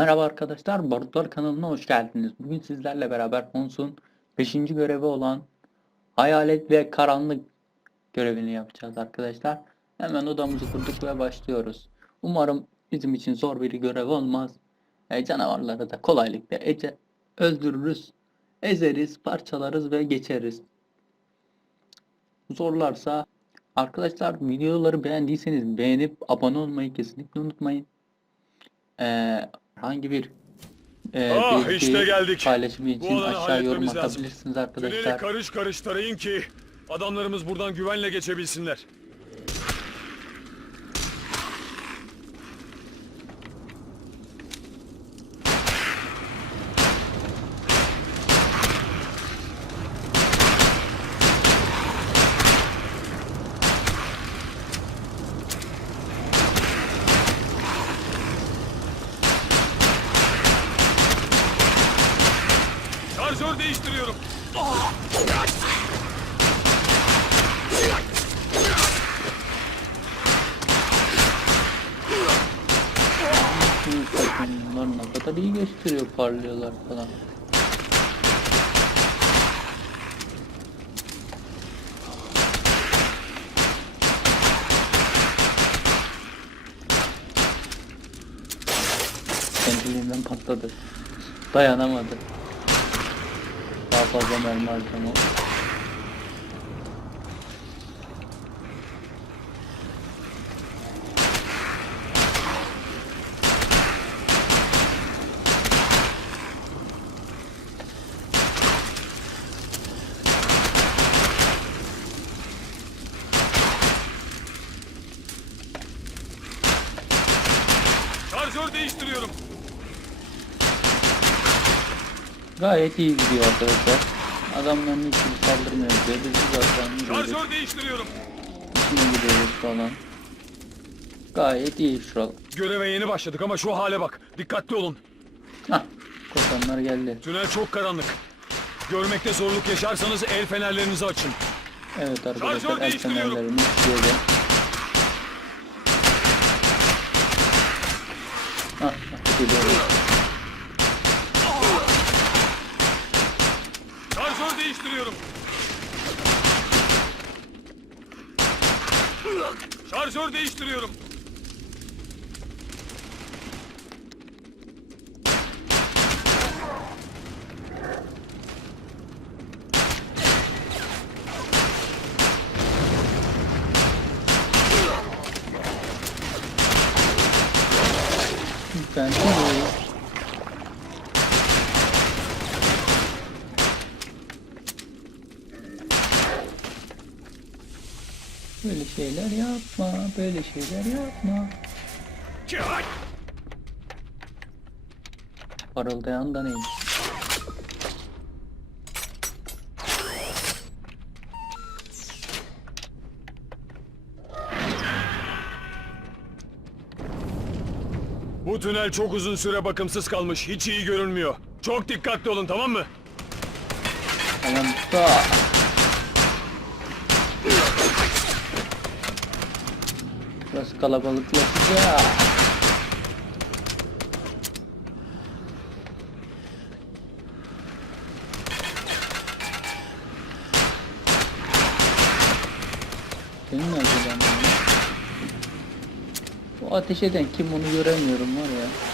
Merhaba arkadaşlar, Barutlar kanalına hoş geldiniz. Bugün sizlerle beraber Hons'un 5. görevi olan Hayalet ve Karanlık görevini yapacağız arkadaşlar. Hemen odamızı kurduk ve başlıyoruz. Umarım bizim için zor bir görev olmaz. E, canavarları da kolaylıkla ece öldürürüz, ezeriz, parçalarız ve geçeriz. Zorlarsa arkadaşlar videoları beğendiyseniz beğenip abone olmayı kesinlikle unutmayın. Ee, hangi bir e, Ah, bilgi işte geldik. paylaşımı için aşağı yorum halletmemiz lazım. atabilirsiniz Tüneli arkadaşlar. karış karış tarayın ki adamlarımız buradan güvenle geçebilsinler. Şarjör değiştiriyorum. Şu iyi gösteriyor parlıyorlar falan. Kendiliğinden patladı. Dayanamadı. Daha fazla mermi harcama. Şarjör değiştiriyorum. Gayet iyi gidiyor arkadaşlar. Adamların hiçbiri saldırmıyor bize. Biz zaten gidiyoruz. Şarjör değiştiriyorum. İçine gidiyoruz falan. Gayet iyi şuralar. Göreve yeni başladık ama şu hale bak. Dikkatli olun. Hah. Kotanlar geldi. Tünel çok karanlık. Görmekte zorluk yaşarsanız el fenerlerinizi açın. Evet arkadaşlar el fenerlerimiz böyle. Hah, gidiyoruz. Değiştiriyorum. Şarjör değiştiriyorum. Ben de Böyle şeyler yapma, böyle şeyler yapma. Parıldayan da neymiş? Bu tünel çok uzun süre bakımsız kalmış. Hiç iyi görünmüyor. Çok dikkatli olun tamam mı? Tamam usta. Burası kalabalıklaşacak. Senin ne acaba? Bu ateş eden kim onu göremiyorum var ya.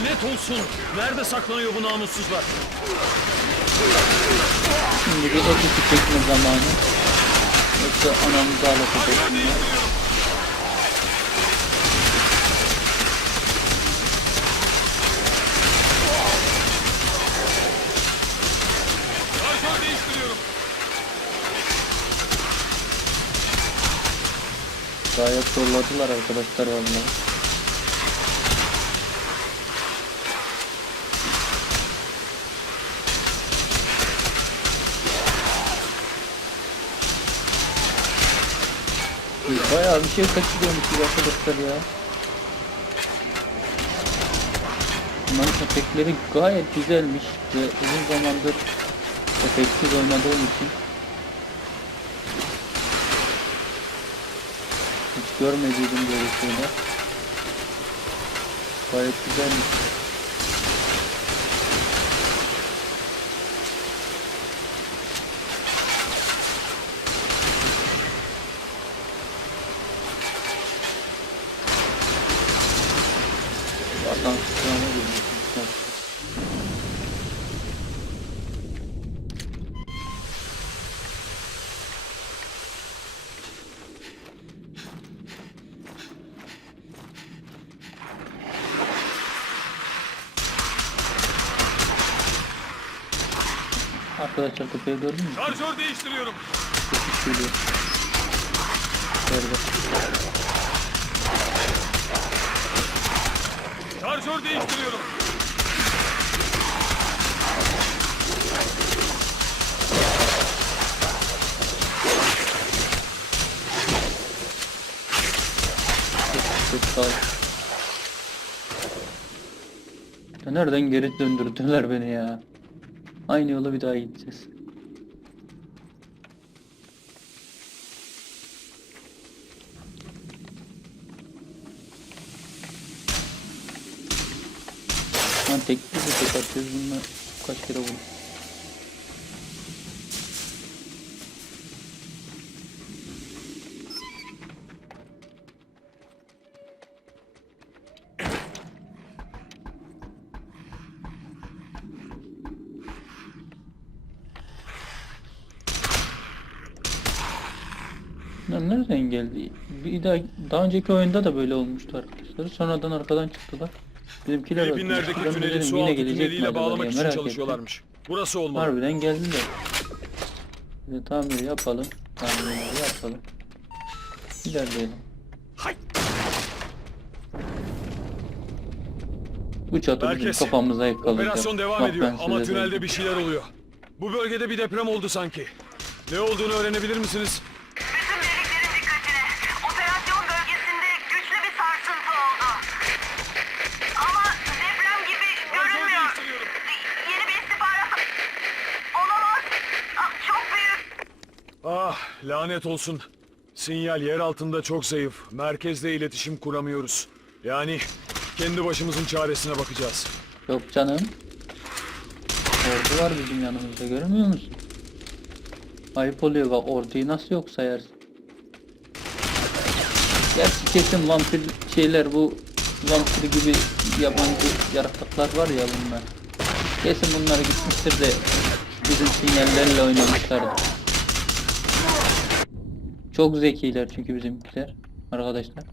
Lanet olsun. Nerede saklanıyor bu namussuzlar? Şimdi bir eti çekme zamanı. Yoksa anamızı ağlatacak. Gayet zorladılar arkadaşlar vallahi. Bayağı bir şey kaçırıyormuşuz arkadaşlar ya. Bunların efektleri gayet güzelmiş ve uzun zamandır efektsiz oynadığım için hiç görmediydim böyle şeyler. Gayet güzelmiş. Arkadaşlar köpeği gördün mü? Şarjör değiştiriyorum. Köpek geliyor. Nerede? Şarjör değiştiriyorum. Çok sağ ol. Nereden geri döndürdüler beni ya? Aynı yola bir daha gideceğiz. Lan tekli de tek atıyoruz bununla kaç kere vurdum. Lan nereden geldi? Bir daha, daha önceki oyunda da böyle olmuştu arkadaşlar. Sonradan arkadan çıktılar. Bizimkiler. Filipinler'deki tüneli dedim, su altı tüneliyle bağlamak için merak ettim. çalışıyorlarmış. Burası olmalı. Harbiden geldiler. De tamir yapalım. Tamirleri yapalım. İlerleyelim. Hay! Üç atı bizim Herkes, kafamıza yakalayacak. Operasyon devam Bak ediyor ama tünelde bir şeyler oluyor. Bu bölgede bir deprem oldu sanki. Ne olduğunu öğrenebilir misiniz? Lanet olsun. Sinyal yer altında çok zayıf. Merkezle iletişim kuramıyoruz. Yani kendi başımızın çaresine bakacağız. Yok canım. Ordu var bizim yanımızda görmüyor musun? Ayıp oluyor bak orduyu nasıl yok sayarsın. Gerçi kesin vampir şeyler bu vampir gibi yabancı yaratıklar var ya bunlar. Kesin bunlar gitmiştir de bizim sinyallerle oynamışlardır. Çok zekiler çünkü bizimkiler arkadaşlar.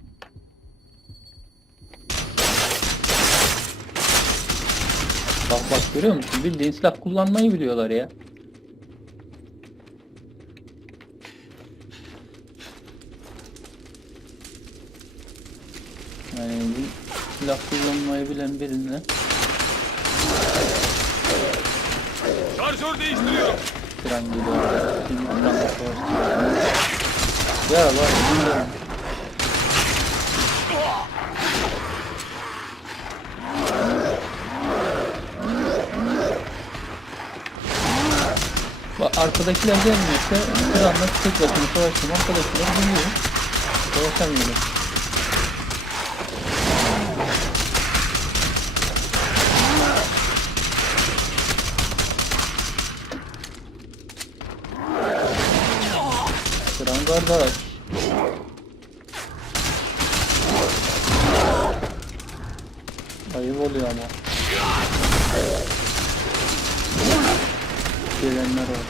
Bak bak görüyor musun? Bildiğin silah kullanmayı biliyorlar ya. Yani silah kullanmayı bilen birine Şarjör değiştiriyorum. tren geliyor. Ondan da savaştılar. Ya bak bilmiyorum. Arkadakiler gelmiyorsa Kıran'la tek başına savaştım. Arkadakiler geliyor. Savaşamıyorlar. Kıran kardeş. Ayıp oluyor ama. Gelenler var.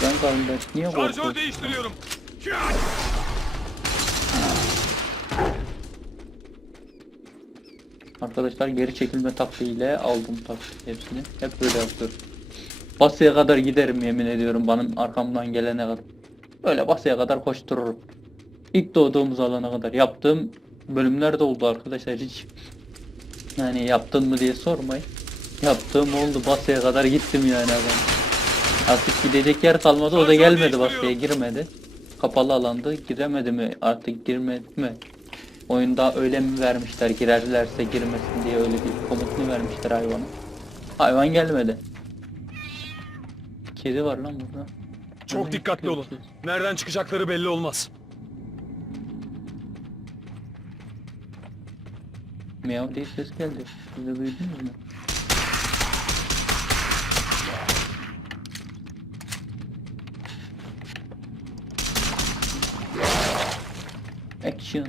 Can kardeş niye Şarjör korkuyorsun? değiştiriyorum. Arkadaşlar geri çekilme taktiğiyle aldım taktik hepsini. Hep böyle yapıyorum. Basıya kadar giderim yemin ediyorum benim arkamdan gelene kadar. Böyle basıya kadar koştururum. İlk doğduğumuz alana kadar yaptığım bölümler de oldu arkadaşlar hiç. Yani yaptın mı diye sormayın. Yaptığım oldu basıya kadar gittim yani adam. Artık gidecek yer kalmadı. O da gelmedi başkaya girmedi. Kapalı alandı. Giremedi mi? Artık girmedi mi? Oyunda öyle mi vermişler? Girerlerse girmesin diye öyle bir komut mu vermişler hayvana? Hayvan gelmedi. Kedi var lan burada. Çok Nereden dikkatli olun. çıkıyorsunuz? Nereden çıkacakları belli olmaz. Miyav diye ses geldi. Siz de duydunuz mu? Action.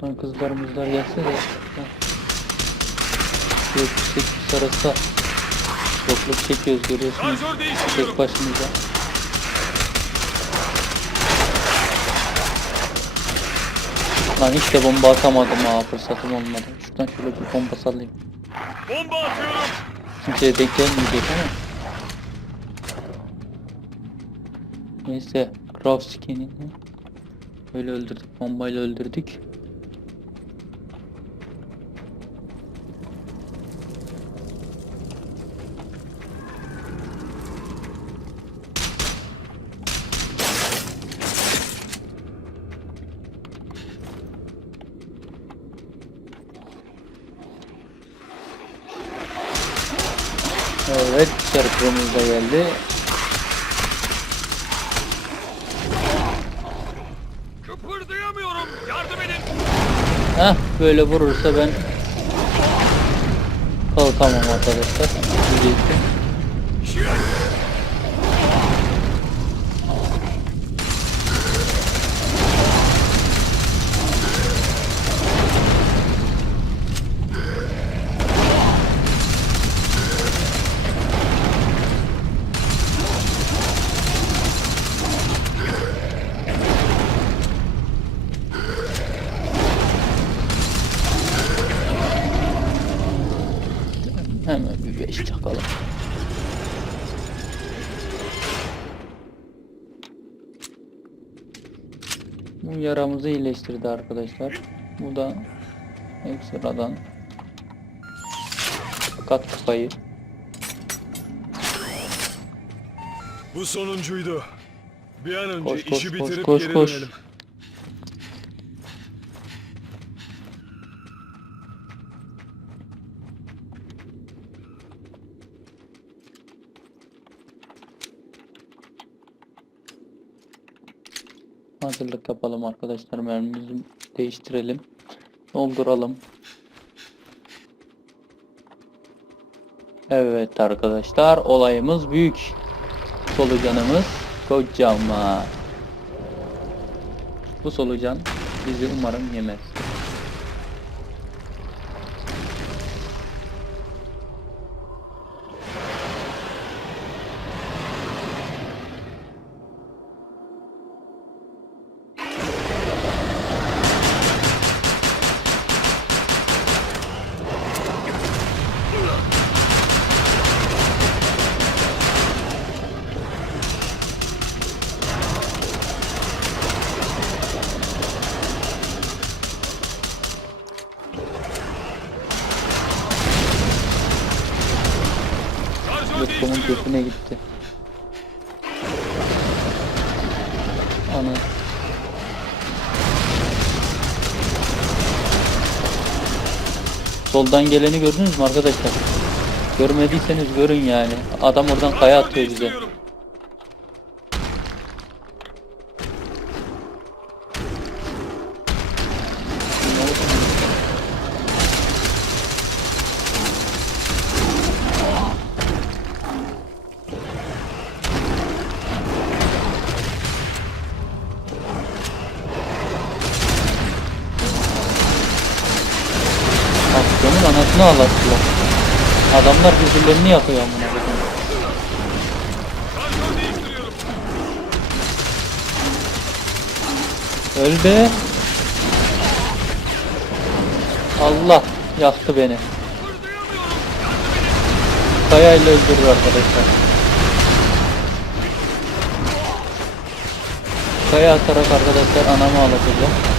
Şuradan kızlarımızlar gelse de. Yok bir sarısa. Yokluk çekiyoruz görüyorsunuz. Tek başımıza. Lan hiç de bomba atamadım ha fırsatım olmadı. Şuradan şöyle bir bomba sallayayım. Bomba atıyorum. Kimseye denk gelmeyecek ama. Neyse. Krovski'ni böyle öldürdük. Bombayla öldürdük. Evet, çarpımız da geldi. Kıpırdayamıyorum. Yardım edin. Heh, böyle vurursa ben kalkamam arkadaşlar. Diyecektim. Yaramızı iyileştirdi arkadaşlar. Bu da ekstradan katkı payı. Bu sonuncuydu. Bir an önce Koş, koş, işi koş, bitirip koş, geri koş. dönelim. Hazırlık yapalım arkadaşlar. Mermimizi değiştirelim. Dolduralım. Evet arkadaşlar olayımız büyük. Solucanımız kocaman. Bu solucan bizi umarım yemez. Götüne gitti. Ana. Soldan geleni gördünüz mü arkadaşlar? Görmediyseniz görün yani. Adam oradan kaya atıyor bize. Birbirlerini yakıyor amına koyayım. Öl be. Allah yaktı beni. Kayayla öldürür arkadaşlar. Kaya atarak arkadaşlar anamı ağlatacağım.